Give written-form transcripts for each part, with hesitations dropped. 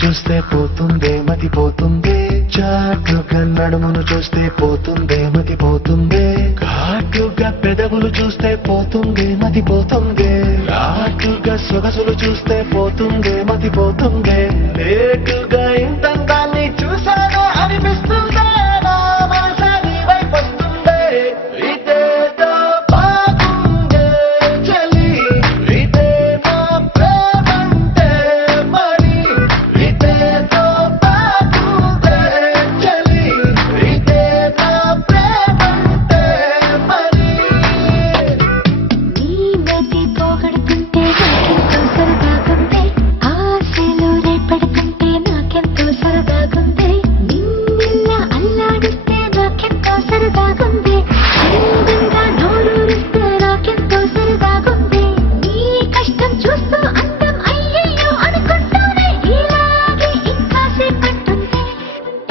చూస్తే పోతుందే మతిపోతుందే, చాటుగా నడుమును చూస్తే పోతుందే మతిపోతుందే, ఘాటుగా పెదవులు చూస్తే పోతుందే మతిపోతుందే, రాటుగా సొగసులు చూస్తే పోతుందే మతిపోతుందే, లేటుగా ఇంతంతాన్ని చూసాగా అనిపిస్తుందే, నా మనసా నీ వైపు వస్తుందే. ఇదేదో బాగుందే చలి, ఇదే నా ప్రేమంటే మరి, ఇదేదో బాగుందే చలి, ఇదే నా ప్రేమంటే మరి. నీ మతి పోగొడుతుంటే నాకెంతో సరదాగుంది, ఆశలు రేపడుతుంటే నాకెంతో సరదాగుంది, నిన్నెల్లా అల్లాడిస్తే నాకెంతో సరదాగుంది, అందంగా నోరూరిస్తే నాకెంతో సరదాగుంది, నీ కష్టం చూస్తూ అందం అయ్యయ్యో అనుకుంటూనే ఇలాగే ఇంకాసేపట్టుంది.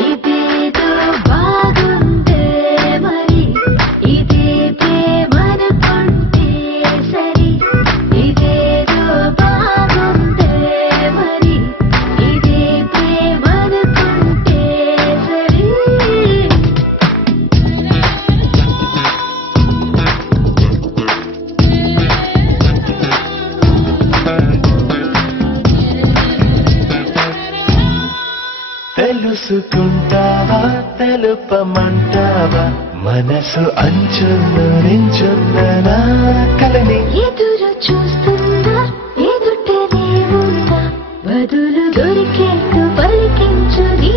ఇదేదో బాగుందే మరి, ఇదే ప్రేమనుకుంటే సరి, ఇదేదో బాగుందే మరి, ఇదే ప్రేమనుకుంటే సరి. తెలుసుకుంటావా తెలుపమంటావా, మనసు అంచున్న నించున్న నా కలని. ఎదురు చూస్తుందా ఎదుటనే ఉందా, బదులు దొరికేట్టు పలికించు నీ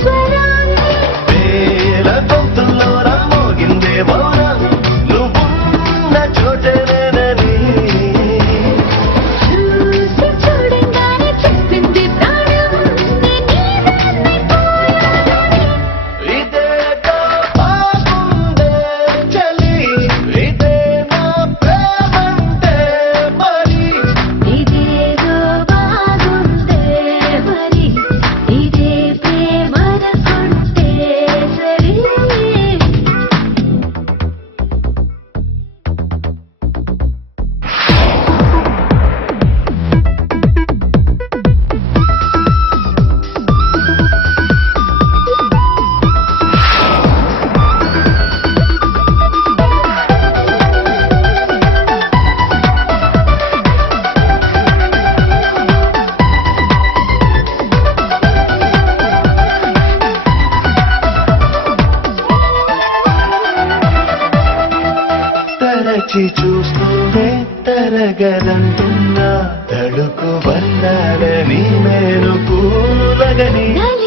స్వరాన్ని. వేల గొంతుల్లో మోగిందే మౌనం, నువ్వున్న చోటనేనని. చూసి చూడంగానే చెప్పింది ప్రాణం, నేనైపోయానని. ఇదేదో బాగుందే చలి, ఇదే నా ప్రేమంటే మరి. ఇదేదో బాగుందే మరి, ఇదే ప్రేమనుకుంటే సరి. తరచి చూస్తూనే తరగదంటున్నా, తడుకు బండాలని నేను పూలగని. నలు